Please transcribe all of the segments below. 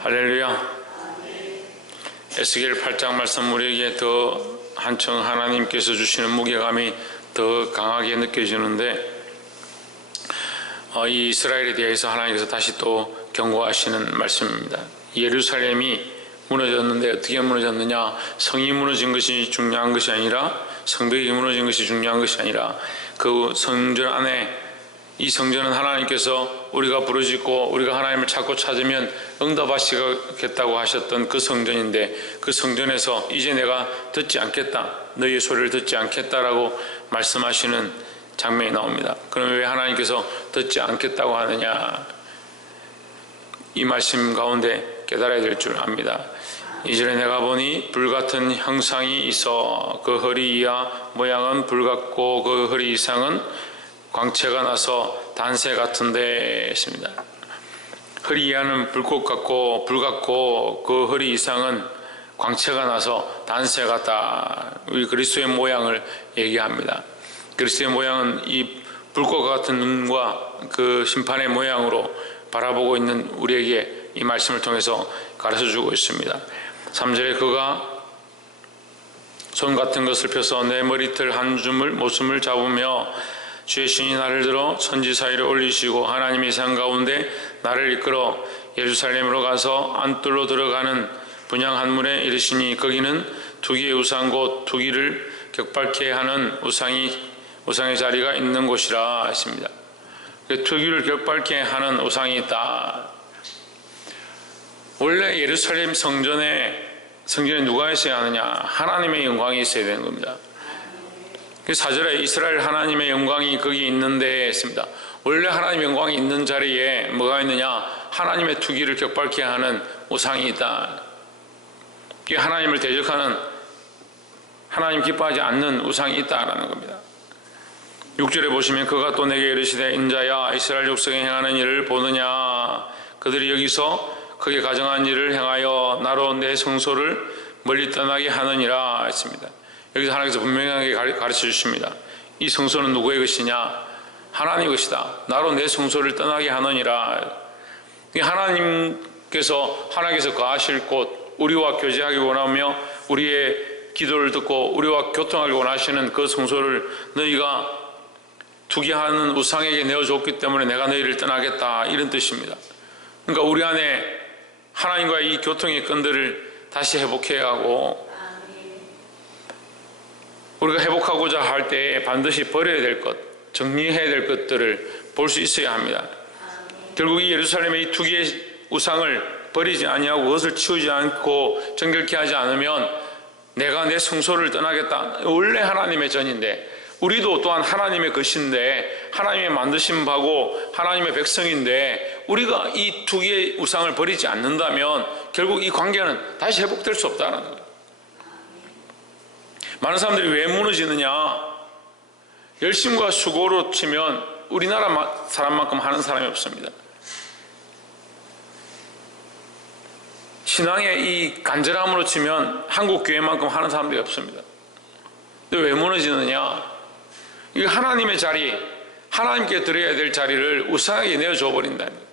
할렐루야. 에스겔 8장 말씀 우리에게 더 한층 하나님께서 주시는 무게감이 더 강하게 느껴지는데, 이 이스라엘에 대해서 하나님께서 다시 또 경고하시는 말씀입니다. 예루살렘이 무너졌는데 어떻게 무너졌느냐? 성이 무너진 것이 중요한 것이 아니라, 성벽이 무너진 것이 중요한 것이 아니라, 그 성전 안에, 이 성전은 하나님께서 우리가 부르짖고 우리가 하나님을 찾고 찾으면 응답하시겠다고 하셨던 그 성전인데, 그 성전에서 이제 내가 듣지 않겠다, 너희의 소리를 듣지 않겠다라고 말씀하시는 장면이 나옵니다. 그러면 왜 하나님께서 듣지 않겠다고 하느냐? 이 말씀 가운데 깨달아야 될 줄 압니다. 이전에 내가 보니 불같은 형상이 있어 그 허리 이하 모양은 불같고 그 허리 이상은 광채가 나서 단새 같은데 했습니다. 허리 이하는 불꽃 같고 불 같고 그 허리 이상은 광채가 나서 단새 같다. 우리 그리스도의 모양을 얘기합니다. 그리스도의 모양은 이 불꽃 같은 눈과 그 심판의 모양으로 바라보고 있는 우리에게 이 말씀을 통해서 가르쳐주고 있습니다. 3절에 그가 손 같은 것을 펴서 내 머리털 한 줌을 모숨을 잡으며 주의 신이 나를 들어 천지 사이로 올리시고 하나님의 산 가운데 나를 이끌어 예루살렘으로 가서 안뜰로 들어가는 분향 한 문에 이르시니 거기는 투기의 우상 곧 투기를 격발케 하는 우상의 자리가 있는 곳이라 했습니다. 투기를 격발케 하는 우상이 있다. 원래 예루살렘 성전에 누가 있어야 하느냐? 하나님의 영광이 있어야 되는 겁니다. 4절에 이스라엘 하나님의 영광이 거기 있는데 했습니다. 원래 하나님의 영광이 있는 자리에 뭐가 있느냐? 하나님의 투기를 격발케 하는 우상이 있다. 하나님을 대적하는, 하나님 기뻐하지 않는 우상이 있다라는 겁니다. 6절에 보시면 그가 또 내게 이르시되 인자야 이스라엘 족속에 행하는 일을 보느냐? 그들이 여기서 크게 가정한 일을 행하여 나로 내 성소를 멀리 떠나게 하느니라 했습니다. 여기서 하나님께서 분명하게 가르쳐 주십니다. 이 성소는 누구의 것이냐? 하나님의 것이다. 나로 내 성소를 떠나게 하느니라. 하나님께서 거하실 곳, 우리와 교제하기 원하며 우리의 기도를 듣고 우리와 교통하기 원하시는 그 성소를 너희가 투기하는 우상에게 내어줬기 때문에 내가 너희를 떠나겠다, 이런 뜻입니다. 그러니까 우리 안에 하나님과의 이 교통의 끈들을 다시 회복해야 하고, 우리가 회복하고자 할 때 반드시 버려야 될 것, 정리해야 될 것들을 볼 수 있어야 합니다. 결국 이 예루살렘의 이 투기의 우상을 버리지 아니하고 그것을 치우지 않고 정결케 하지 않으면 내가 내 성소를 떠나겠다. 원래 하나님의 전인데, 우리도 또한 하나님의 것인데, 하나님의 만드신 바고 하나님의 백성인데, 우리가 이 투기의 우상을 버리지 않는다면 결국 이 관계는 다시 회복될 수 없다는 거예요. 많은 사람들이 왜 무너지느냐? 열심과 수고로 치면 우리나라 사람만큼 하는 사람이 없습니다. 신앙의 이 간절함으로 치면 한국 교회만큼 하는 사람들이 없습니다. 근데 왜 무너지느냐? 이 하나님의 자리, 하나님께 드려야 될 자리를 우상에게 내어줘 버린다는 거예요.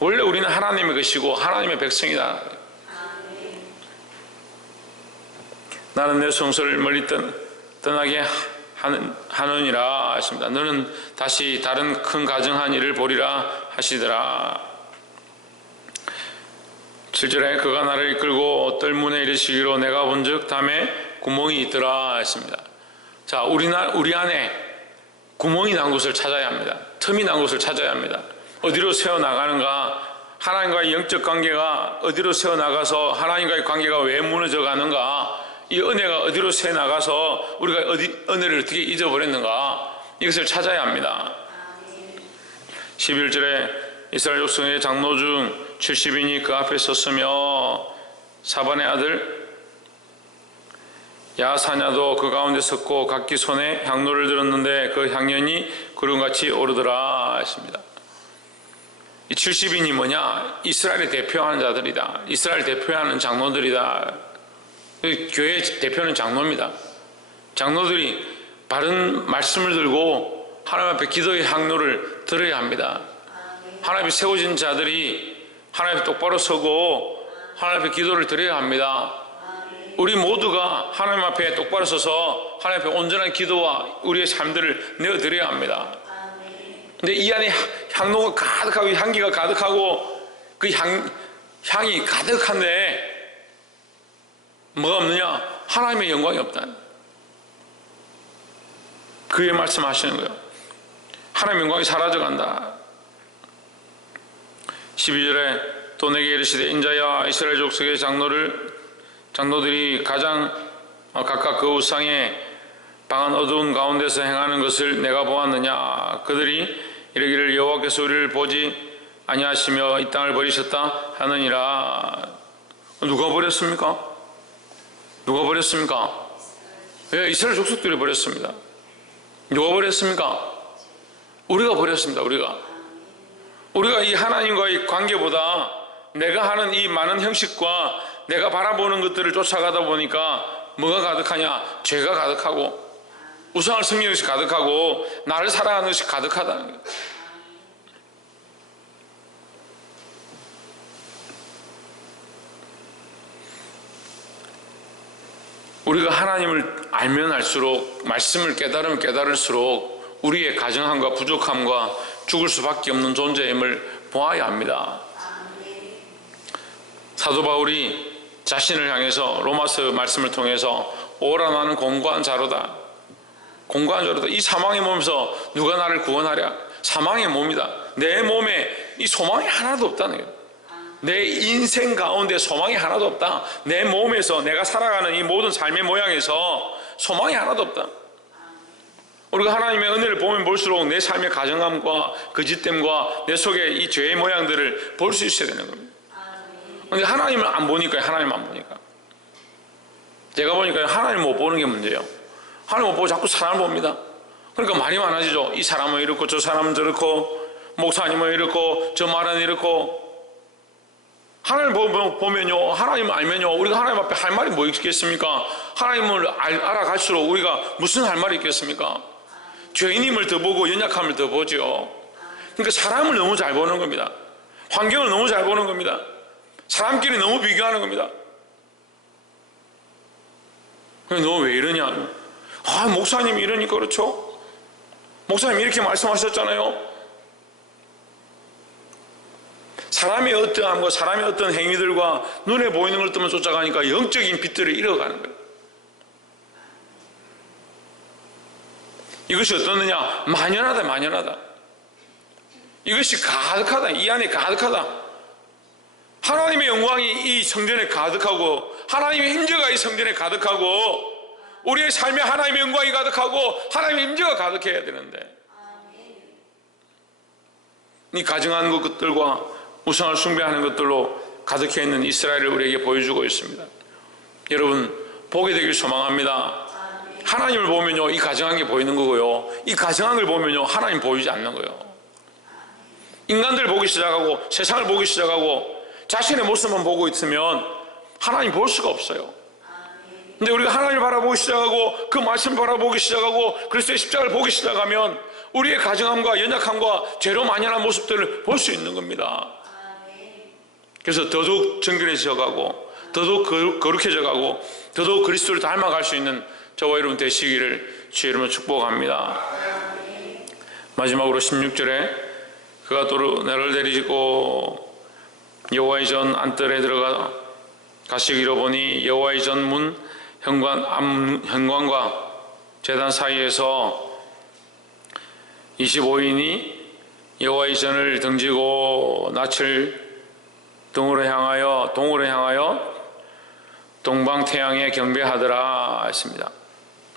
원래 우리는 하나님의 것이고 하나님의 백성이다. 나는 내 성소를 멀리 떠나게 하느니라 하십니다. 너는 다시 다른 큰 가정한 일을 보리라 하시더라. 7절에 그가 나를 이끌고 뜰문에 이르시기로 내가 본즉 담에 구멍이 있더라 했습니다. 자, 우리 안에 구멍이 난 곳을 찾아야 합니다. 틈이 난 곳을 찾아야 합니다. 어디로 새어나가는가? 하나님과의 영적 관계가 어디로 새어나가서 하나님과의 관계가 왜 무너져 가는가? 이 은혜가 어디로 새어나가서 우리가 은혜를 어떻게 잊어버렸는가? 이것을 찾아야 합니다. 11절에 이스라엘 족속의 장로 중 70인이 그 앞에 섰으며 사반의 아들 야사냐도 그 가운데 섰고 각기 손에 향로를 들었는데 그 향연이 구름같이 오르더라 했습니다. 이 70인이 뭐냐? 이스라엘을 대표하는 자들이다. 이스라엘 대표하는 장로들이다. 교회 대표는 장로입니다. 장로들이 바른 말씀을 들고 하나님 앞에 기도의 향로를 들어야 합니다. 하나님 앞에 세워진 자들이 하나님 앞에 똑바로 서고 하나님 앞에 기도를 드려야 합니다. 우리 모두가 하나님 앞에 똑바로 서서 하나님 앞에 온전한 기도와 우리의 삶들을 내어드려야 합니다. 근데 이 안에 향로가 가득하고 향기가 가득하고 그 향이 가득한데 뭐가 없느냐? 하나님의 영광이 없다. 그의 말씀하시는 거예요. 하나님의 영광이 사라져간다. 12절에 또 내게 이르시되 인자야 이스라엘 족속의 장로들이 가장 각각 그 우상에 방한 어두운 가운데서 행하는 것을 내가 보았느냐? 그들이 이르기를 여호와께서 우리를 보지 아니하시며 이 땅을 버리셨다 하느니라. 누가 버렸습니까? 누가 버렸습니까? 예, 이스라엘 족속들이 버렸습니다. 누가 버렸습니까? 우리가 버렸습니다. 우리가 이 하나님과의 관계보다 내가 하는 이 많은 형식과 내가 바라보는 것들을 쫓아가다 보니까 뭐가 가득하냐? 죄가 가득하고 우상을 섬기는 것이 가득하고 나를 사랑하는 것이 가득하다는 거예요. 우리가 하나님을 알면 알수록 말씀을 깨달으면 깨달을수록 우리의 가정함과 부족함과 죽을 수밖에 없는 존재임을 보아야 합니다. 사도 바울이 자신을 향해서 로마서 말씀을 통해서 오라 나는 공고한 자로다. 공고한 자로다. 이 사망의 몸에서 누가 나를 구원하랴? 사망의 몸이다. 내 몸에 이 소망이 하나도 없다는 거예요. 내 인생 가운데 소망이 하나도 없다. 내 몸에서 내가 살아가는 이 모든 삶의 모양에서 소망이 하나도 없다. 우리가 하나님의 은혜를 보면 볼수록 내 삶의 가정함과 거짓됨과 내 속에 이 죄의 모양들을 볼 수 있어야 되는 겁니다. 근데 하나님을 안 보니까 제가 보니까 하나님을 못 보는 게 문제예요. 하나님 못 보고 자꾸 사람을 봅니다. 그러니까 말이 많아지죠. 이 사람은 이렇고 저 사람은 저렇고 목사님은 이렇고 저 말은 이렇고. 하나님을 보면요, 하나님을 알면요, 우리가 하나님 앞에 할 말이 뭐 있겠습니까? 하나님을 알아갈수록 우리가 무슨 할 말이 있겠습니까? 죄인임을 더 보고 연약함을 더 보죠. 그러니까 사람을 너무 잘 보는 겁니다. 환경을 너무 잘 보는 겁니다. 사람끼리 너무 비교하는 겁니다. 너 왜 이러냐? 목사님이 이러니까 그렇죠? 목사님 이렇게 말씀하셨잖아요. 사람의 어떠함과 사람의 어떤 행위들과 눈에 보이는 것들만 쫓아가니까 영적인 빛들을 잃어가는 거예요. 이것이 어떻느냐? 만연하다. 이것이 가득하다. 이 안에 가득하다. 하나님의 영광이 이 성전에 가득하고 하나님의 임재가 이 성전에 가득하고 우리의 삶에 하나님의 영광이 가득하고 하나님의 임재가 가득해야 되는데 이 가증한 것들과 우상을 숭배하는 것들로 가득해 있는 이스라엘을 우리에게 보여주고 있습니다. 여러분 보게 되길 소망합니다. 하나님을 보면요 이 가증한 게 보이는 거고요, 이 가증한 걸 보면요 하나님 보이지 않는 거예요. 인간들 보기 시작하고 세상을 보기 시작하고 자신의 모습만 보고 있으면 하나님 볼 수가 없어요. 근데 우리가 하나님을 바라보기 시작하고 그 말씀을 바라보기 시작하고 그리스도의 십자가를 보기 시작하면 우리의 가증함과 연약함과 죄로 만연한 모습들을 볼 수 있는 겁니다. 그래서 더더욱 정결해져 가고 더더욱 거룩해져 가고 더더욱 그리스도를 닮아갈 수 있는 저와 여러분 되시기를 주의 이름으로 축복합니다. 마지막으로 16절에 그가 또 나를 데리고 여호와의 전 안뜰에 들어가 가시기로 보니 여호와의 전 문 현관과 제단 사이에서 25인이 여호와의 전을 등지고 낯을 동으로 향하여 동방 태양에 경배하더라 했습니다.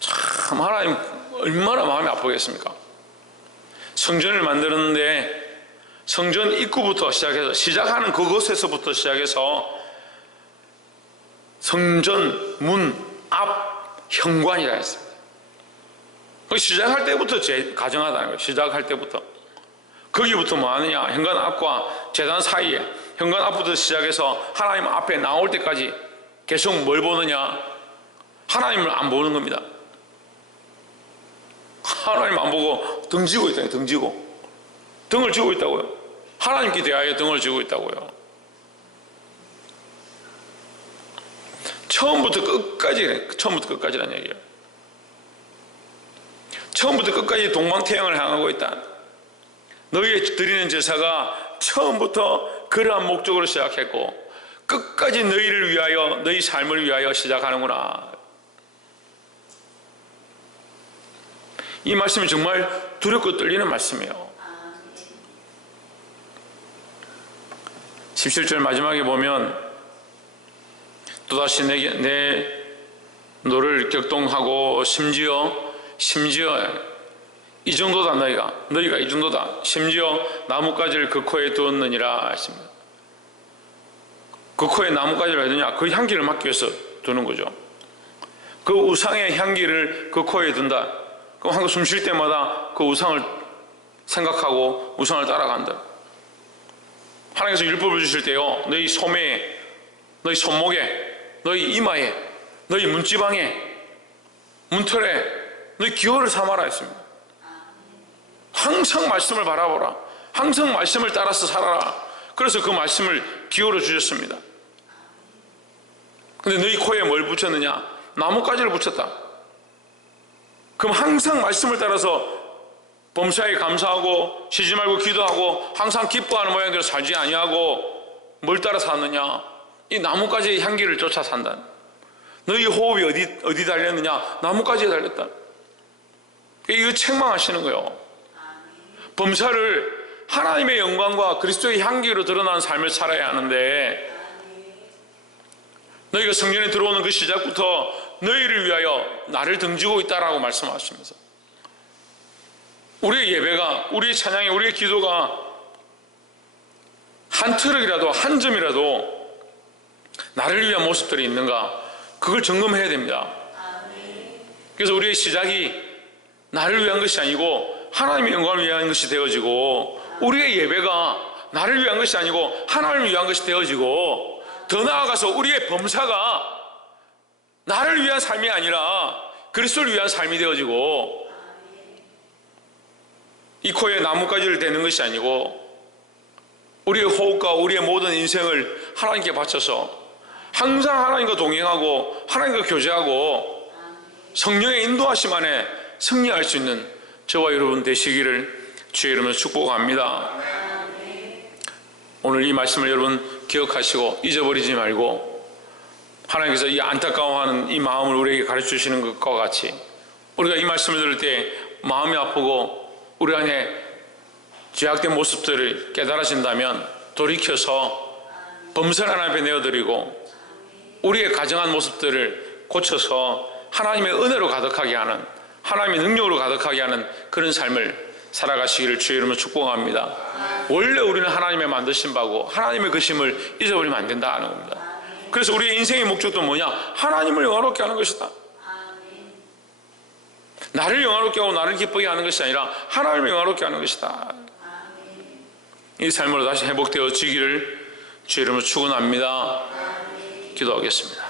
참 하나님 얼마나 마음이 아프겠습니까? 성전을 만드는데 성전 입구부터 시작해서 시작하는 그곳에서부터 시작해서 성전 문 앞 현관이라 했습니다. 시작할 때부터 가정하다는 거예요. 시작할 때부터 거기부터 뭐 하느냐? 현관 앞과 제단 사이에 현관 앞부터 시작해서 하나님 앞에 나올 때까지 계속 뭘 보느냐? 하나님을 안 보는 겁니다. 하나님 안 보고 등 지고 있다고요. 등을 지고 있다고요. 하나님께 대하여 등을 지고 있다고요. 처음부터 끝까지, 처음부터 끝까지란 얘기예요. 처음부터 끝까지 동방태양을 향하고 있다. 너희의 드리는 제사가 처음부터 그러한 목적으로 시작했고 끝까지 너희를 위하여, 너희 삶을 위하여 시작하는구나. 이 말씀이 정말 두렵고 떨리는 말씀이에요. 17절 마지막에 보면 또다시 너를 격동하고 심지어 이 정도다. 너희가 이 정도다. 심지어 나뭇가지를 그 코에 두었느니라 하십니다. 그 코에 나뭇가지를 왜 두냐? 그 향기를 맡기 위해서 두는 거죠. 그 우상의 향기를 그 코에 둔다. 그럼 한국 숨 쉴 때마다 그 우상을 생각하고 우상을 따라간다. 하나님께서 율법을 주실 때요, 너희 소매에, 너희 손목에, 너희 이마에, 너희 문지방에, 문털에 너희 기호를 삼아라 했습니다. 항상 말씀을 바라보라. 항상 말씀을 따라서 살아라. 그래서 그 말씀을 기호로 주셨습니다. 근데 너희 코에 뭘 붙였느냐? 나뭇가지를 붙였다. 그럼 항상 말씀을 따라서 범사에 감사하고 쉬지 말고 기도하고 항상 기뻐하는 모양대로 살지 아니하고 뭘 따라 사느냐? 이 나뭇가지의 향기를 쫓아 산다. 너희 호흡이 어디 달렸느냐? 나뭇가지에 달렸다. 이거 책망하시는 거예요. 범사를 하나님의 영광과 그리스도의 향기로 드러나는 삶을 살아야 하는데, 너희가 성전에 들어오는 그 시작부터 너희를 위하여 나를 등지고 있다라고 말씀하시면서, 우리의 예배가, 우리의 찬양이, 우리의 기도가 한 트럭이라도 한 점이라도 나를 위한 모습들이 있는가, 그걸 점검해야 됩니다. 그래서 우리의 시작이 나를 위한 것이 아니고 하나님의 영광을 위한 것이 되어지고, 우리의 예배가 나를 위한 것이 아니고 하나님을 위한 것이 되어지고, 더 나아가서 우리의 범사가 나를 위한 삶이 아니라 그리스도를 위한 삶이 되어지고, 이 코에 나뭇가지를 대는 것이 아니고 우리의 호흡과 우리의 모든 인생을 하나님께 바쳐서 항상 하나님과 동행하고 하나님과 교제하고 성령의 인도하심 안에 승리할 수 있는 저와 여러분 되시기를 주의 이름으로 축복합니다. 오늘 이 말씀을 여러분 기억하시고 잊어버리지 말고, 하나님께서 이 안타까워하는 이 마음을 우리에게 가르쳐 주시는 것과 같이 우리가 이 말씀을 들을 때 마음이 아프고 우리 안에 죄악된 모습들을 깨달아진다면 돌이켜서 범선 하나님 앞에 내어드리고 우리의 가정한 모습들을 고쳐서 하나님의 은혜로 가득하게 하는, 하나님의 능력으로 가득하게 하는 그런 삶을 살아가시기를 주의 이름으로 축복합니다. 원래 우리는 하나님의 만드신 바고 하나님의 그심을 잊어버리면 안 된다 하는 겁니다. 그래서 우리의 인생의 목적도 뭐냐? 하나님을 영화롭게 하는 것이다. 나를 영화롭게 하고 나를 기쁘게 하는 것이 아니라 하나님을 영화롭게 하는 것이다. 이 삶으로 다시 회복되어지기를 주의 이름으로 축원합니다. 기도하겠습니다.